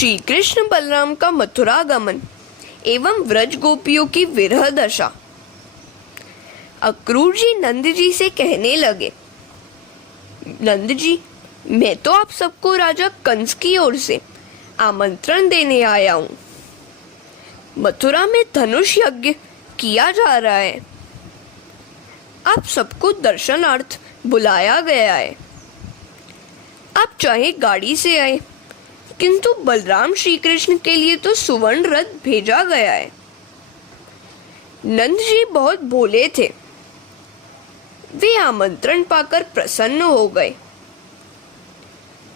श्री कृष्ण बलराम का मथुरागमन एवं व्रज गोपियों की विरह दशा। अक्रूर जी नंद जी से कहने लगे, नंद जी, मैं तो आप सबको राजा कंस की ओर से आमंत्रण देने आया हूँ। मथुरा में धनुष यज्ञ किया जा रहा है। आप सबको दर्शनार्थ बुलाया गया है। आप चाहे गाड़ी से आए, किंतु बलराम श्री कृष्ण के लिए तो सुवर्ण रथ भेजा गया है। नंद जी बहुत भोले थे। वे आमंत्रण पाकर प्रसन्न हो गए।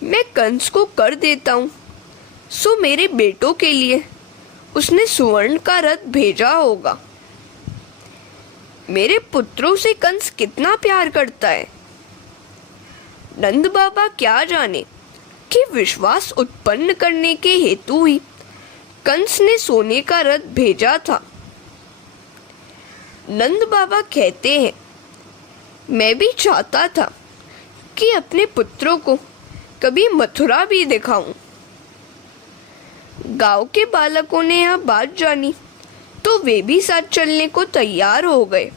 मैं कंस को कर देता हूँ, सो मेरे बेटों के लिए उसने सुवर्ण का रथ भेजा होगा। मेरे पुत्रों से कंस कितना प्यार करता है। नंद बाबा क्या जाने कि विश्वास उत्पन्न करने के हेतु ही कंस ने सोने का रथ भेजा था। नंद बाबा कहते हैं, मैं भी चाहता था कि अपने पुत्रों को कभी मथुरा भी दिखाऊं। गांव के बालकों ने यह बात जानी तो वे भी साथ चलने को तैयार हो गए।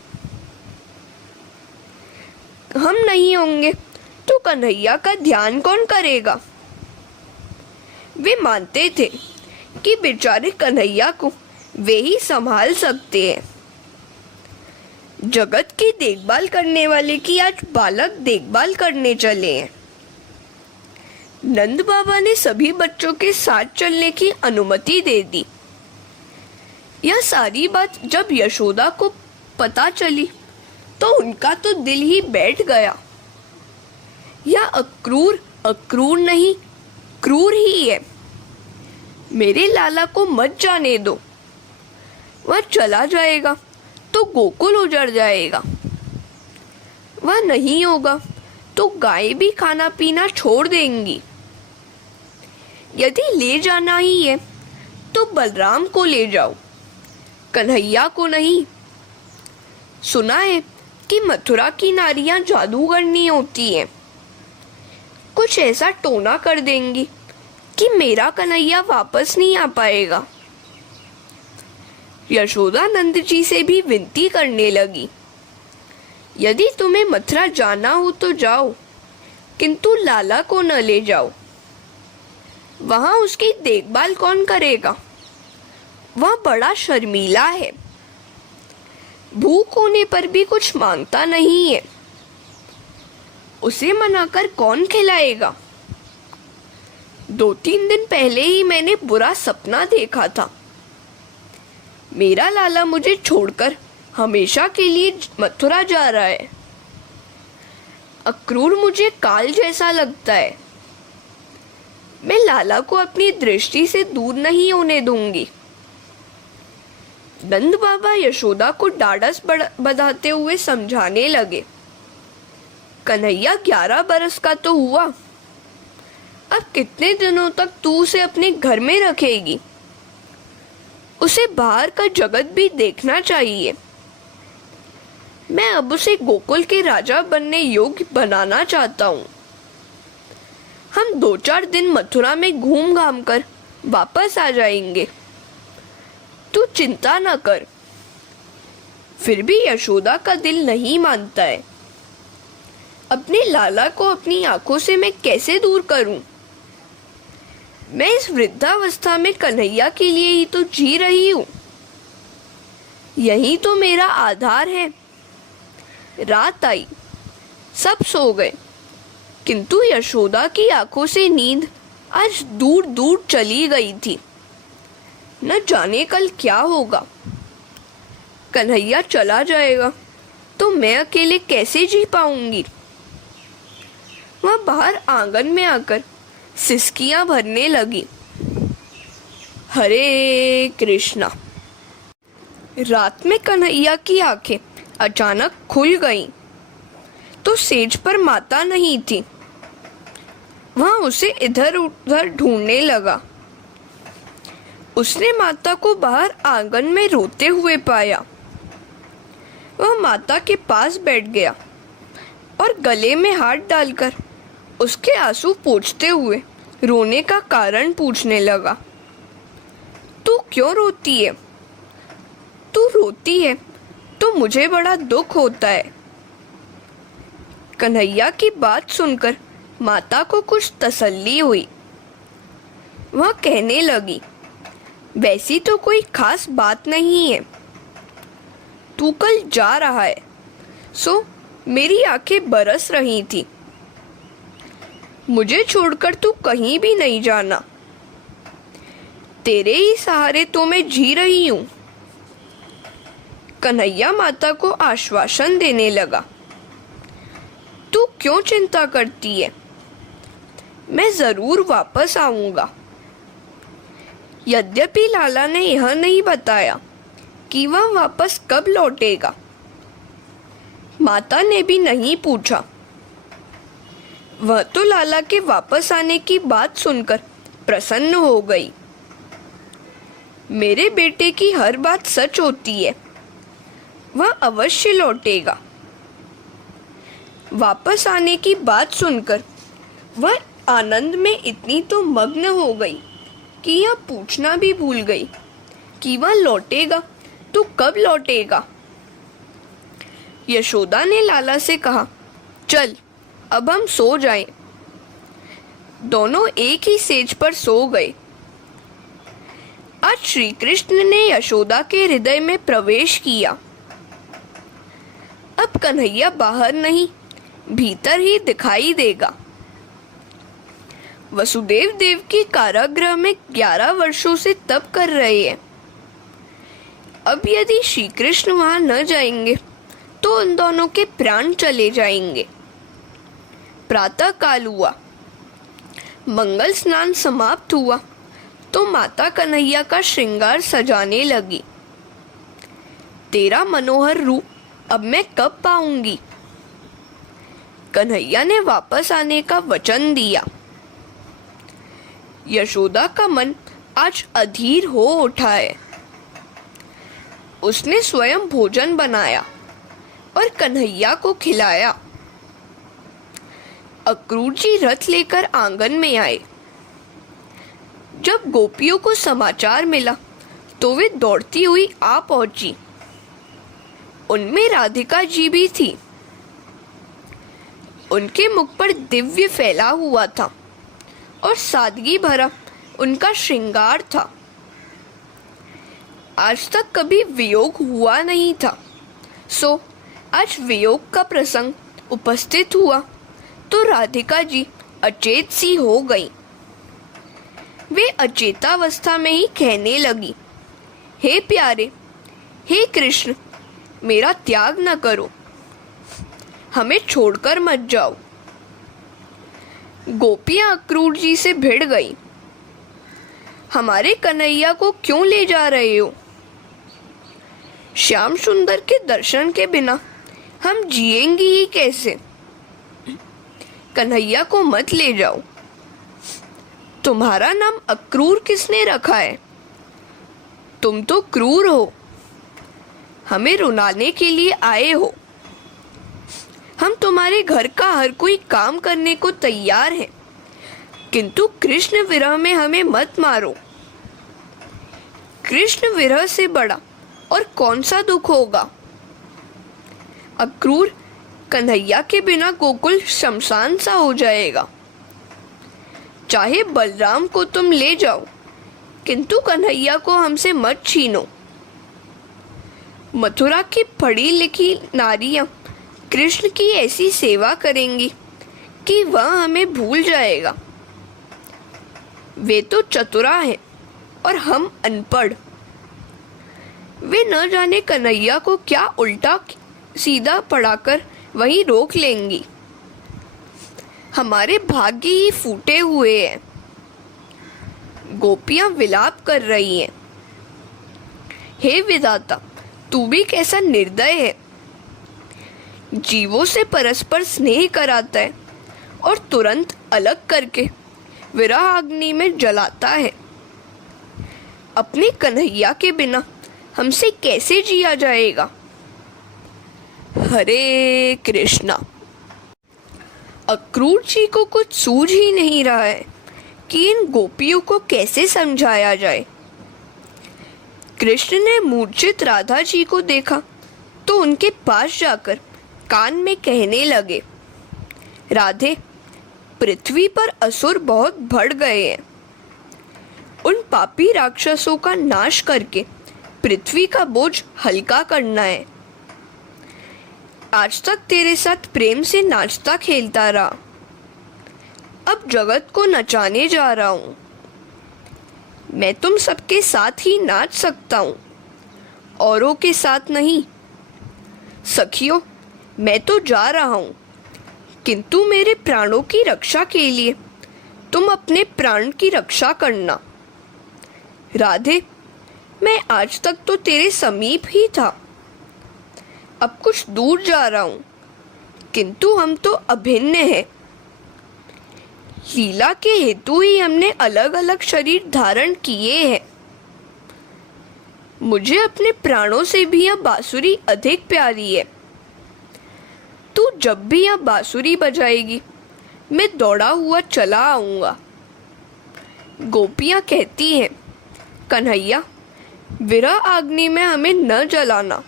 हम नहीं होंगे तो कन्हैया का ध्यान कौन करेगा। वे मानते थे कि बेचारे कन्हैया को वे ही संभाल सकते हैं। जगत की देखभाल करने वाले की आज बालक देखभाल करने चले हैं। नंद बाबा ने सभी बच्चों के साथ चलने की अनुमति दे दी। यह सारी बात जब यशोदा को पता चली तो उनका तो दिल ही बैठ गया। यह अक्रूर नहीं, क्रूर ही है। मेरे लाला को मत जाने दो। वह चला जाएगा तो गोकुल उजड़ जाएगा। वह नहीं होगा तो गाय भी खाना पीना छोड़ देंगी। यदि ले जाना ही है तो बलराम को ले जाओ, कन्हैया को नहीं। सुना है कि मथुरा की नारियां जादूगरनी होती हैं। कुछ ऐसा टोना कर देंगी कि मेरा कन्हैया वापस नहीं आ पाएगा। यशोदा नंद जी से भी विनती करने लगी, यदि तुम्हें मथुरा जाना हो तो जाओ, किंतु लाला को न ले जाओ। वहां उसकी देखभाल कौन करेगा। वह बड़ा शर्मीला है। भूख होने पर भी कुछ मांगता नहीं है। उसे मनाकर कौन खिलाएगा। 2-3 दिन पहले ही मैंने बुरा सपना देखा था। मेरा लाला मुझे छोड़कर हमेशा के लिए मथुरा जा रहा है। अक्रूर मुझे काल जैसा लगता है। मैं लाला को अपनी दृष्टि से दूर नहीं होने दूंगी। नंद बाबा यशोदा को ढाढ़स बंधाते हुए समझाने लगे, कन्हैया 11 बरस का तो हुआ। अब कितने दिनों तक तू उसे अपने घर में रखेगी। उसे बाहर का जगत भी देखना चाहिए। मैं अब उसे गोकुल के राजा बनने योग्य बनाना चाहता हूँ। हम 2-4 दिन मथुरा में घूम घाम कर वापस आ जाएंगे। तू चिंता न कर। फिर भी यशोदा का दिल नहीं मानता है। अपने लाला को अपनी आंखों से मैं कैसे दूर करूं। मैं इस वृद्धावस्था में कन्हैया के लिए ही तो जी रही हूं। यही तो मेरा आधार है। रात आई, सब सो गए, किंतु यशोदा की आंखों से नींद आज दूर दूर चली गई थी। न जाने कल क्या होगा। कन्हैया चला जाएगा तो मैं अकेले कैसे जी पाऊंगी। वह बाहर आंगन में आकर सिसकियां भरने लगी। हरे कृष्णा। रात में कन्हैया की आंखें अचानक खुल गईं, तो सेज पर माता नहीं थी। वह उसे इधर उधर ढूंढने लगा। उसने माता को बाहर आंगन में रोते हुए पाया। वह माता के पास बैठ गया और गले में हाथ डालकर उसके आंसू पोंछते हुए रोने का कारण पूछने लगा। तू क्यों रोती है? तू रोती है तो मुझे बड़ा दुख होता है। कन्हैया की बात सुनकर माता को कुछ तसल्ली हुई। वह कहने लगी, वैसी तो कोई खास बात नहीं है। तू कल जा रहा है, सो मेरी आंखें बरस रही थी। मुझे छोड़कर तू कहीं भी नहीं जाना। तेरे ही सहारे तो मैं जी रही हूँ। कन्हैया माता को आश्वासन देने लगा। तू क्यों चिंता करती है? मैं जरूर वापस आऊंगा। यद्यपि लाला ने यह नहीं बताया कि वह वापस कब लौटेगा। माता ने भी नहीं पूछा। वह तो लाला के वापस आने की बात सुनकर प्रसन्न हो गई। मेरे बेटे की हर बात सच होती है, वह अवश्य लौटेगा। वापस आने की बात सुनकर वह आनंद में इतनी तो मग्न हो गई कि यह पूछना भी भूल गई कि वह लौटेगा तो कब लौटेगा। यशोदा ने लाला से कहा, चल अब हम सो जाएं। दोनों एक ही सेज पर सो गए। आज श्री कृष्ण ने यशोदा के हृदय में प्रवेश किया। अब कन्हैया बाहर नहीं, भीतर ही दिखाई देगा। वसुदेव देव की कारागृह में 11 वर्षों से तप कर रहे हैं। अब यदि श्री कृष्ण वहां न जाएंगे तो उन दोनों के प्राण चले जाएंगे। प्रातः काल हुआ, मंगल स्नान समाप्त हुआ तो माता कन्हैया का श्रृंगार सजाने लगी। तेरा मनोहर रूप अब मैं कब पाऊंगी? कन्हैया ने वापस आने का वचन दिया। यशोदा का मन आज अधीर हो उठा है। उसने स्वयं भोजन बनाया और कन्हैया को खिलाया। अक्रूर जी रथ लेकर आंगन में आए। जब गोपियों को समाचार मिला तो वे दौड़ती हुई आ पहुंची। उनमें राधिका जी भी थी। उनके मुख पर दिव्य फैला हुआ था और सादगी भरा उनका श्रृंगार था। आज तक कभी वियोग हुआ नहीं था, सो आज वियोग का प्रसंग उपस्थित हुआ तो राधिका जी अचेत सी हो गई। वे अचेतावस्था में ही कहने लगी, हे प्यारे, हे कृष्ण, मेरा त्याग न करो, हमें छोड़कर मत जाओ। गोपियां अक्रूर जी से भिड़ गई। हमारे कन्हैया को क्यों ले जा रहे हो? श्याम सुंदर के दर्शन के बिना हम जिएंगे ही कैसे? कन्हैया को मत ले जाओ। तुम्हारा नाम अक्रूर किसने रखा है? तुम तो क्रूर हो, हमें रुलाने के लिए आए हो। हम तुम्हारे घर का हर कोई काम करने को तैयार हैं, किंतु कृष्ण विरह में हमें मत मारो। कृष्ण विरह से बड़ा और कौन सा दुख होगा? अक्रूर, कन्हैया के बिना गोकुल शमशान सा हो जाएगा। चाहे बलराम को तुम ले जाओ, किंतु कन्हैया को हमसे मत छीनो। मथुरा की पढ़ी लिखी नारियां कृष्ण की ऐसी सेवा करेंगी कि वह हमें भूल जाएगा। वे तो चतुरा हैं और हम अनपढ़। वे न जाने कन्हैया को क्या उल्टा सीधा पढ़ाकर वहीं रोक लेंगी। हमारे भाग्य ही फूटे हुए हैं। गोपियां विलाप कर रही हैं। हे विधाता, तू भी कैसा निर्दय है। जीवों से परस्पर स्नेह कराता है और तुरंत अलग करके विरह अग्नि में जलाता है। अपने कन्हैया के बिना हमसे कैसे जिया जाएगा? हरे कृष्णा। अक्रूर जी को कुछ सूझ ही नहीं रहा है कि इन गोपियों को कैसे समझाया जाए। कृष्ण ने मूर्छित राधा जी को देखा तो उनके पास जाकर कान में कहने लगे, राधे, पृथ्वी पर असुर बहुत बढ़ गए हैं। उन पापी राक्षसों का नाश करके पृथ्वी का बोझ हल्का करना है। आज तक तेरे साथ प्रेम से नाचता खेलता रहा, अब जगत को नचाने जा रहा हूँ। मैं तुम सबके साथ ही नाच सकता हूँ, औरों के साथ नहीं। सखियों, मैं तो जा रहा हूँ, किंतु मेरे प्राणों की रक्षा के लिए तुम अपने प्राण की रक्षा करना। राधे, मैं आज तक तो तेरे समीप ही था, अब कुछ दूर जा रहा हूँ, किंतु हम तो अभिन्न हैं। लीला के हेतु ही हमने अलग अलग शरीर धारण किए हैं। मुझे अपने प्राणों से भी यह बांसुरी अधिक प्यारी है। तू जब भी यह बांसुरी बजाएगी, मैं दौड़ा हुआ चला आऊंगा। गोपियां कहती हैं, कन्हैया, विरह अग्नि में हमें न जलाना,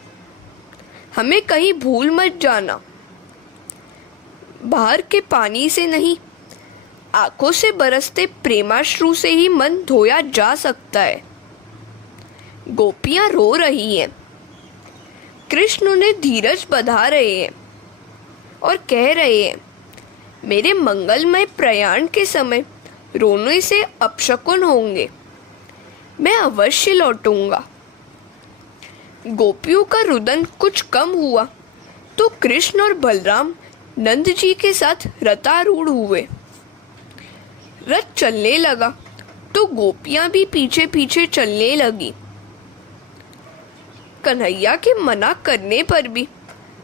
हमें कहीं भूल मत जाना। बाहर के पानी से नहीं, आंखों से बरसते प्रेमाश्रु से ही मन धोया जा सकता है। गोपियां रो रही हैं, कृष्ण उन्हें धीरज बंधा रहे हैं और कह रहे हैं, मेरे मंगलमय प्रयाण के समय रोने से अपशकुन होंगे, मैं अवश्य लौटूंगा। गोपियों का रुदन कुछ कम हुआ तो कृष्ण और बलराम नंद जी के साथ रथारूढ़ हुए। रथ चलने लगा तो गोपियां भी पीछे पीछे चलने लगी। कन्हैया के मना करने पर भी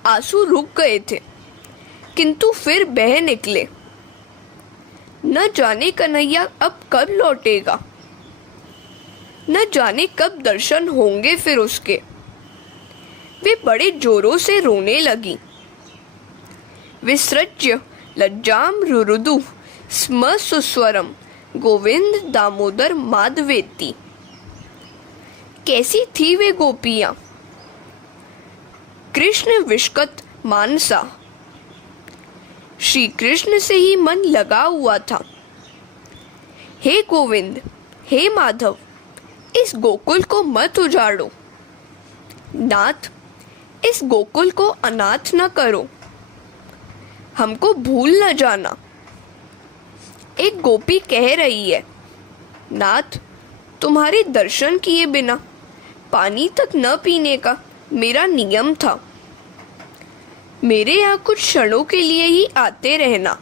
आंसू रुक गए थे, किंतु फिर बह निकले। न जाने कन्हैया अब कब लौटेगा, न जाने कब दर्शन होंगे फिर उसके। वे बड़े जोरों से रोने लगी। विसृज्य लज्जाम रुरुदु स्म सुस्वरम गोविंद दामोदर माधवेति। कैसी थी वे गोपियां? कृष्ण विष्कत मानसा। श्री कृष्ण से ही मन लगा हुआ था। हे गोविंद, हे माधव, इस गोकुल को मत उजाड़ो। नाथ, इस गोकुल को अनाथ न करो, हमको भूल न जाना। एक गोपी कह रही है, नाथ, तुम्हारे दर्शन किए बिना पानी तक न पीने का मेरा नियम था। मेरे यहाँ कुछ क्षणों के लिए ही आते रहना।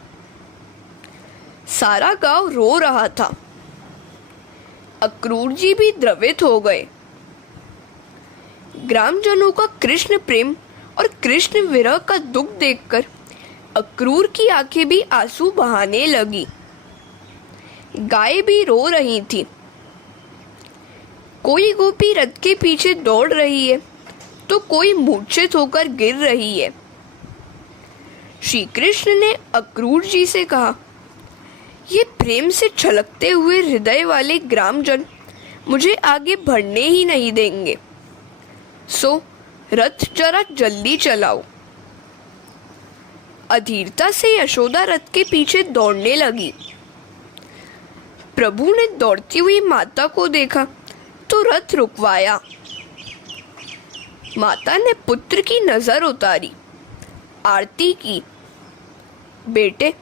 सारा गांव रो रहा था। अक्रूर जी भी द्रवित हो गए। ग्रामजनों का कृष्ण प्रेम और कृष्ण विरह का दुख देखकर अक्रूर की आंखें भी आंसू बहाने लगी। गाय भी रो रही थी। कोई गोपी रथ के पीछे दौड़ रही है तो कोई मूर्छित होकर गिर रही है। श्री कृष्ण ने अक्रूर जी से कहा, ये प्रेम से छलकते हुए हृदय वाले ग्रामजन मुझे आगे बढ़ने ही नहीं देंगे, सो रथ जरा जल्दी चलाओ। अधीरता से यशोदा रथ के पीछे दौड़ने लगी। प्रभु ने दौड़ती हुई माता को देखा तो रथ रुकवाया। माता ने पुत्र की नजर उतारी, आरती की। बेटे,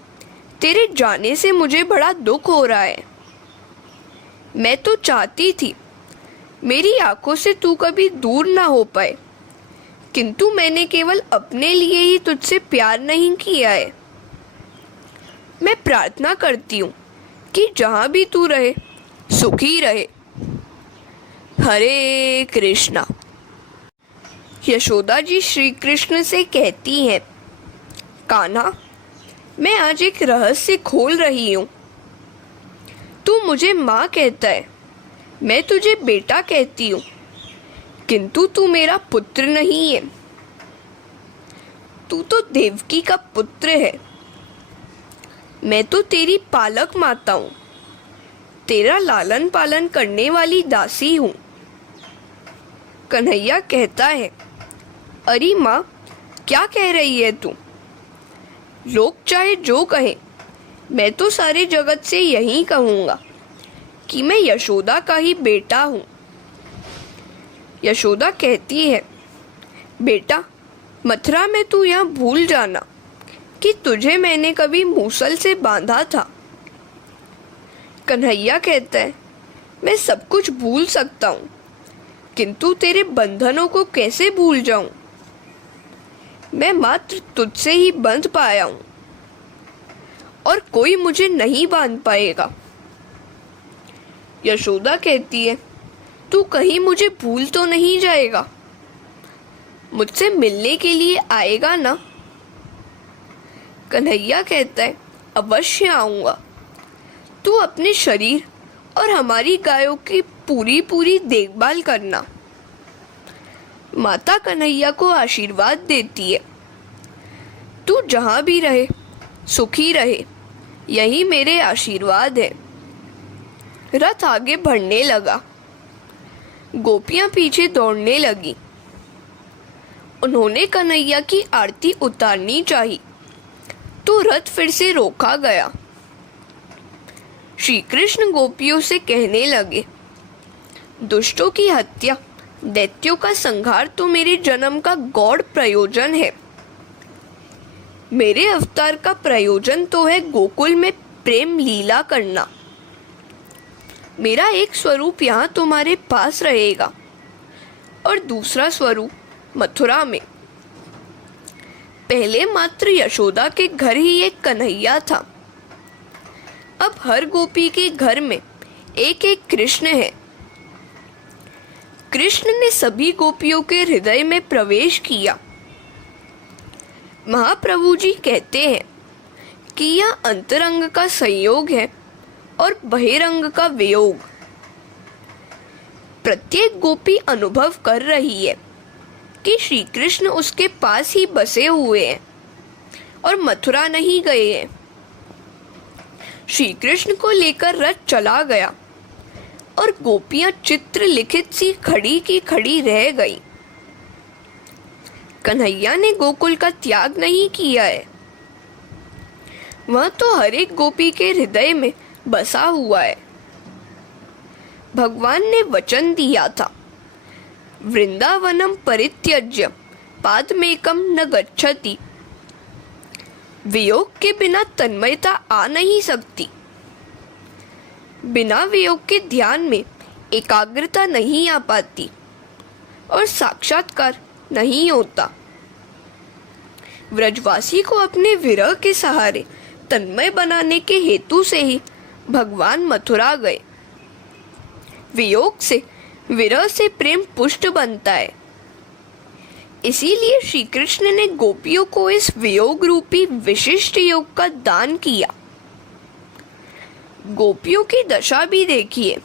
तेरे जाने से मुझे बड़ा दुख हो रहा है। मैं तो चाहती थी मेरी आंखों से तू कभी दूर ना हो पाए, किंतु मैंने केवल अपने लिए ही तुझसे प्यार नहीं किया है। मैं प्रार्थना करती हूँ कि जहाँ भी तू रहे सुखी रहे। हरे कृष्णा। यशोदा जी श्री कृष्ण से कहती हैं, कान्हा, मैं आज एक रहस्य खोल रही हूँ। तू मुझे माँ कहता है, मैं तुझे बेटा कहती हूँ, किंतु तू मेरा पुत्र नहीं है। तू तो देवकी का पुत्र है। मैं तो तेरी पालक माता हूँ। तेरा लालन पालन करने वाली दासी हूँ। कन्हैया कहता है, अरे माँ, क्या कह रही है तू? लोग चाहे जो कहें, मैं तो सारे जगत से यही कहूँगा कि मैं यशोदा का ही बेटा हूँ। यशोदा कहती है, बेटा, मथुरा में तू यह भूल जाना कि तुझे मैंने कभी मूसल से बांधा था। कन्हैया कहता है, मैं सब कुछ भूल सकता हूँ, किंतु तेरे बंधनों को कैसे भूल जाऊं? मैं मात्र तुझसे ही बंध पाया हूं और कोई मुझे नहीं बांध पाएगा। यशोदा कहती है, तू कहीं मुझे भूल तो नहीं जाएगा? मुझसे मिलने के लिए आएगा ना? कन्हैया कहता है, अवश्य आऊंगा। तू अपने शरीर और हमारी गायों की पूरी पूरी देखभाल करना। माता कन्हैया को आशीर्वाद देती है, तू जहां भी रहे सुखी रहे, यही मेरे आशीर्वाद है। रथ आगे बढ़ने लगा, गोपियां पीछे दौड़ने लगी। उन्होंने कन्हैया की आरती उतारनी चाहिए तो रथ फिर से रोका गया। श्री कृष्ण गोपियों से कहने लगे, दुष्टों की हत्या, दैत्यों का संहार तो मेरे जन्म का गौड़ प्रयोजन है। मेरे अवतार का प्रयोजन तो है गोकुल में प्रेम लीला करना। मेरा एक स्वरूप यहाँ तुम्हारे पास रहेगा और दूसरा स्वरूप मथुरा में। पहले मात्र यशोदा के घर ही एक कन्हैया था, अब हर गोपी के घर में एक एक कृष्ण है। कृष्ण ने सभी गोपियों के हृदय में प्रवेश किया। महाप्रभु जी कहते हैं कि यह अंतरंग का संयोग है और बहिरंग का वियोग। प्रत्येक गोपी अनुभव कर रही है कि श्री कृष्ण उसके पास ही बसे हुए हैं और मथुरा नहीं गए हैं। श्री कृष्ण को लेकर रथ चला गया और गोपियां चित्र लिखित सी खड़ी की खड़ी रह गई। कन्हैया ने गोकुल का त्याग नहीं किया है, वह तो हर एक गोपी के हृदय में बसा हुआ है। भगवान ने वचन दिया था, वृंदावनम परित्यज्य पादमेकम न गच्छति। वियोग के बिना तन्मयता आ नहीं सकती, बिना वियोग के ध्यान में एकाग्रता नहीं आ पाती और साक्षात्कार नहीं होता। व्रजवासी को अपने विरह के सहारे तन्मय बनाने के हेतु से ही भगवान मथुरा गए। वियोग से, विरह से प्रेम पुष्ट बनता है। इसीलिए श्री कृष्ण ने गोपियों को इस वियोग रूपी विशिष्ट योग का दान किया। गोपियों की दशा भी देखिए,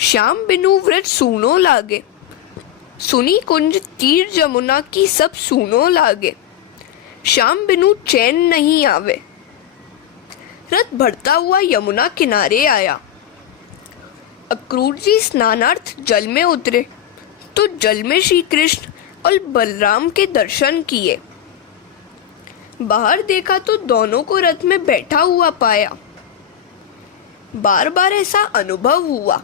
श्याम बिनु व्रज सूनो लागे, सुनी कुंज तीर जमुना की सब सूनो लागे, श्याम बिनु चैन नहीं आवे। रथ बढ़ता हुआ यमुना किनारे आया। अक्रूर जी स्नानार्थ जल में उतरे तो जल में श्री कृष्ण और बलराम के दर्शन किए। बाहर देखा तो दोनों को रथ में बैठा हुआ पाया। बार बार ऐसा अनुभव हुआ।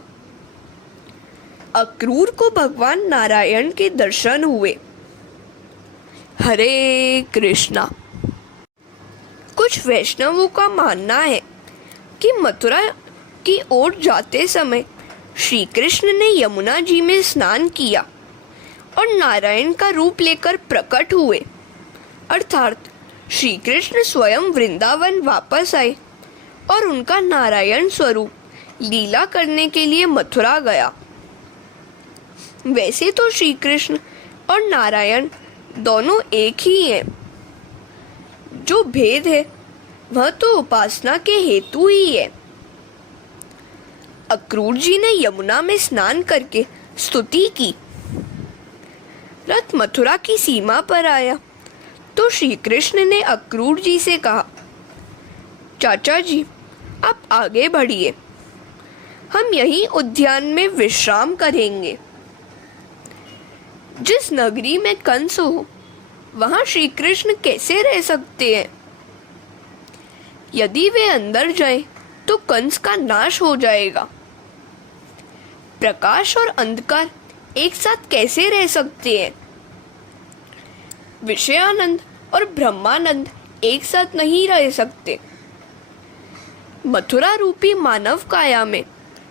अक्रूर को भगवान नारायण के दर्शन हुए। हरे कृष्णा। कुछ वैष्णवों का मानना है कि मथुरा की ओर जाते समय श्री कृष्ण ने यमुना जी में स्नान किया और नारायण का रूप लेकर प्रकट हुए, अर्थात श्री कृष्ण स्वयं वृंदावन वापस आए और उनका नारायण स्वरूप लीला करने के लिए मथुरा गया। वैसे तो श्री कृष्ण और नारायण दोनों एक ही हैं। जो भेद है वह तो उपासना के हेतु ही है। अक्रूर जी ने यमुना में स्नान करके स्तुति की। रथ मथुरा की सीमा पर आया तो श्री कृष्ण ने अक्रूर जी से कहा, चाचा जी, आप आगे बढ़िए, हम यहीं उद्यान में विश्राम करेंगे। जिस नगरी में कंस हो, वहां श्री कृष्ण कैसे रह सकते हैं? यदि वे अंदर जाएं, तो कंस का नाश हो जाएगा। प्रकाश और अंधकार एक साथ कैसे रह सकते हैं? विषयानंद और ब्रह्मानंद एक साथ नहीं रह सकते। मथुरा रूपी मानव काया में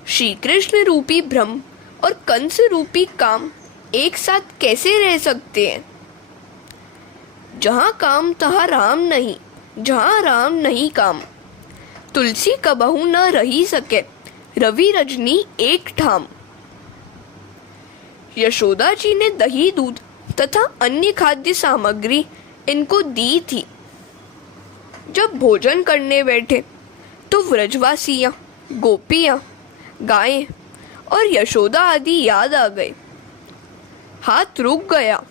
श्री कृष्ण रूपी ब्रह्म और कंस रूपी काम एक साथ कैसे रह सकते हैं? जहाँ काम तहाँ राम नहीं, जहाँ राम नहीं काम। तुलसी कबहू न रही सके, रवि रजनी एक ठाम। यशोदा जी ने दही दूध तथा अन्य खाद्य सामग्री इनको दी थी। जब भोजन करने बैठे तो व्रजवासियां, गोपियां, गायें और यशोदा आदि याद आ गए। हाथ रुक गया।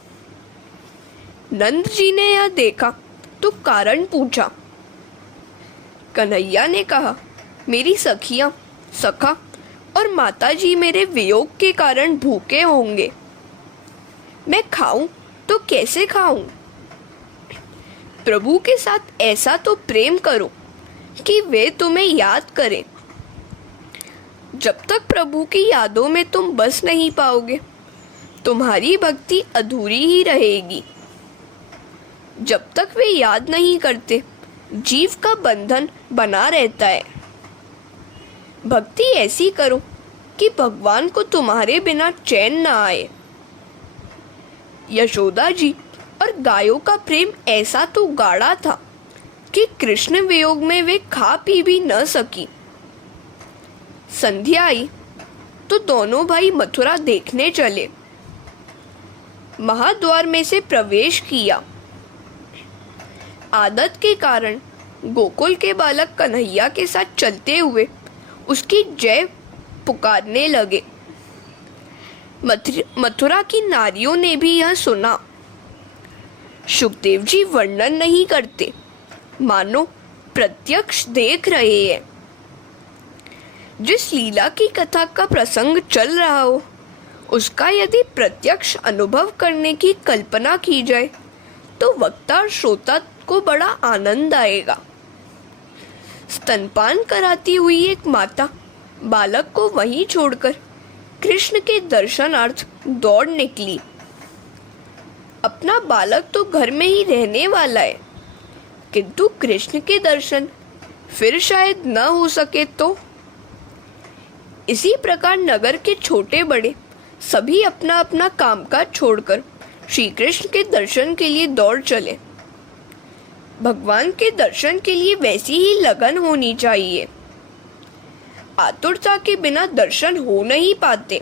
नंद जी ने यह देखा तो कारण पूछा। कन्हैया ने कहा, मेरी सखियां, सखा और माताजी मेरे वियोग के कारण भूखे होंगे। मैं खाऊं तो कैसे खाऊं? प्रभु के साथ ऐसा तो प्रेम करो कि वे तुम्हें याद करें। जब तक प्रभु की यादों में तुम बस नहीं पाओगे, तुम्हारी भक्ति अधूरी ही रहेगी। जब तक वे याद नहीं करते, जीव का बंधन बना रहता है। भक्ति ऐसी करो कि भगवान को तुम्हारे बिना चैन न आए। यशोदा जी और गायों का प्रेम ऐसा तो गाढ़ा था कि कृष्ण वियोग में वे खा पी भी न सकी। संध्या आई तो दोनों भाई मथुरा देखने चले। महाद्वार में से प्रवेश किया। आदत के कारण गोकुल के बालक कन्हैया के साथ चलते हुए उसकी जय पुकारने लगे। मथुरा की नारियों ने भी यह सुना। सुखदेव जी वर्णन नहीं करते, मानो प्रत्यक्ष देख रहे हैं। जिस लीला की कथा का प्रसंग चल रहा हो, उसका यदि प्रत्यक्ष अनुभव करने की कल्पना की जाए तो वक्ता और श्रोता को बड़ा आनंद आएगा। स्तनपान कराती हुई एक माता बालक को वहीं छोड़कर कृष्ण के दर्शनार्थ दौड़ निकली। अपना बालक तो घर में ही रहने वाला है, किंतु कृष्ण के दर्शन फिर शायद न हो सके तो। इसी प्रकार नगर के छोटे बड़े सभी अपना अपना कामकाज छोड़कर श्री कृष्ण के दर्शन के लिए दौड़ चले। भगवान के दर्शन के लिए वैसी ही लगन होनी चाहिए। आतुरता के बिना दर्शन हो नहीं पाते।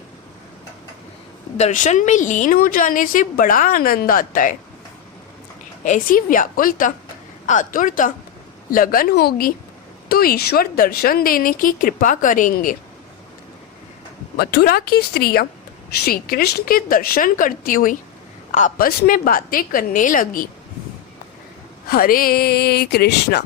दर्शन में लीन हो जाने से बड़ा आनंद आता है। ऐसी व्याकुलता, आतुरता, लगन होगी तो ईश्वर दर्शन देने की कृपा करेंगे। मथुरा की स्त्रियां श्री कृष्ण के दर्शन करती हुई आपस में बातें करने लगी। हरे कृष्णा।